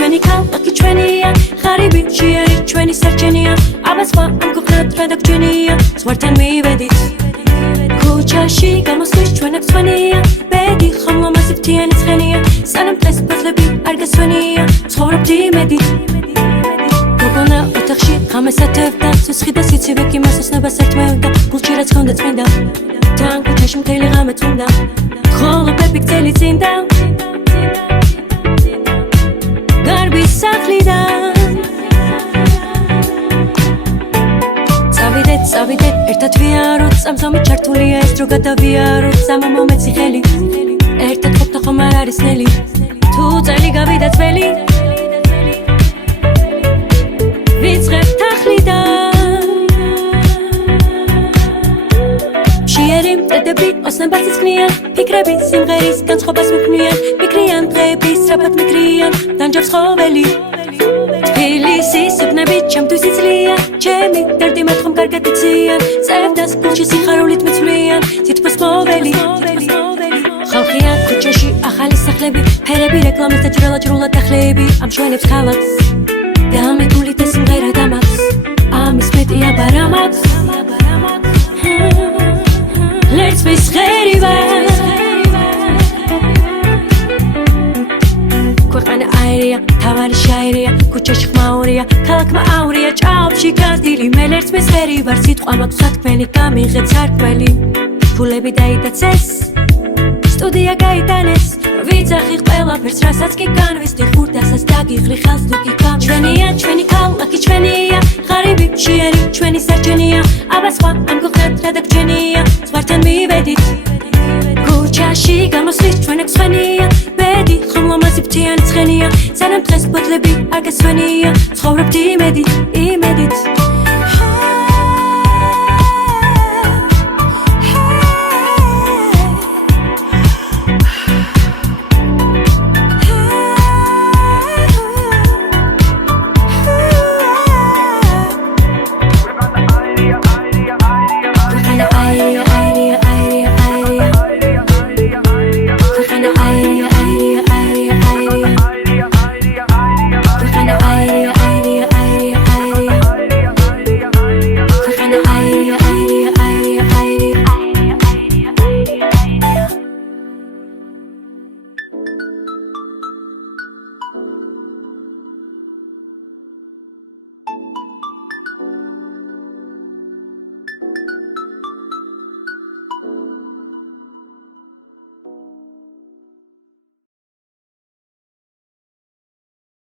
ჩვენი ქალაქი ჩვენია, ღარიბი ჟიარი ჩვენი სარჩენია, აბასვა ამ ქვეყნად რა დაგჩენია, ზღვართან მივედით ქუჩაში გამოსვლის ჩვენებს ჩვენია, ბედი ხომ ლამაზი ფრთიანი ცხენია, სანამ დღეს ფოთლები არ გასვენია, ცხოვრობთ იმედით გოგონა ოთახში ღამეს ათევდა, სისხლი და სიცივე კი მას ოსნებას ერთმევდა, გულში რაც ჰქონდა წმინდა, თან ქუჩაში მთელი ღამე წუნდა, ხოლო პეპი გწელი წინდა გარბის სახლიდან წავიდეთ ერთად ვიაროთ, წამსომი ჩართულია ეს დრო გადავიაროთ, სამომეცი ხელი ერთად ყოფნა ხომ არ არის ნელი, თუ წელი გავიდა წველი ვიწყებთ ახლიდან მშიერი მტრედები ოსნებას იცნიან, ფიქრები სიმღერის განწყობას მიქმნიან, მიკრიან დღეების რაფად მიკრიან დანჯობს ხოველი თბილისი სიბნები ჩემთვის იცლიან, ჩემი დერდი მოთხომ კარგად იციან, წევდას გულში სიხარულით მიცვლიან, თითქმის ყოველი ხალხია ქუჩაში ახალი სახლები, ფერები რეკლამის და ჯვრელა-ჯრულად დახლები, ამშვენებს ქალაქს და მიგულით ეს სიმღერა დამაქვს, ამის მეტია ბარა მაქვს ლერწმის ღერი ვარ ქვეყანა აირია, თავარი შაირია, ქუჩაში ხმაურია, ქალაქმა აურია, ჭაობში გაზდილი, მე ლერწმის ღერი ვარ, სიტყვა მაქვს სათქმელი, გამიღეთ სარკველი, ფულები დაიდაცეს, სტუდია გაიტანეს, ვიცახი ყველაფერს, რასაც კი განვისდი, ხურდასაც დაგიღრი ხელს თუ კი გამ ჩვენია, ჩვენი ქალაქი ჩვენია, ღარიბი ჟიარი ჩვენი სარჩენია, აბასვა ამ ქვეყნად რა დაგჩენია, ზღვართან მივედით ქუჩაში გამოსვლის ჩვენებს ჩვენია, ბედი ხომ ლამაზი ფრთიანი ცხენია, სანამ დღეს ფოთლები არ გასვენია, ცხოვრობთ იმედით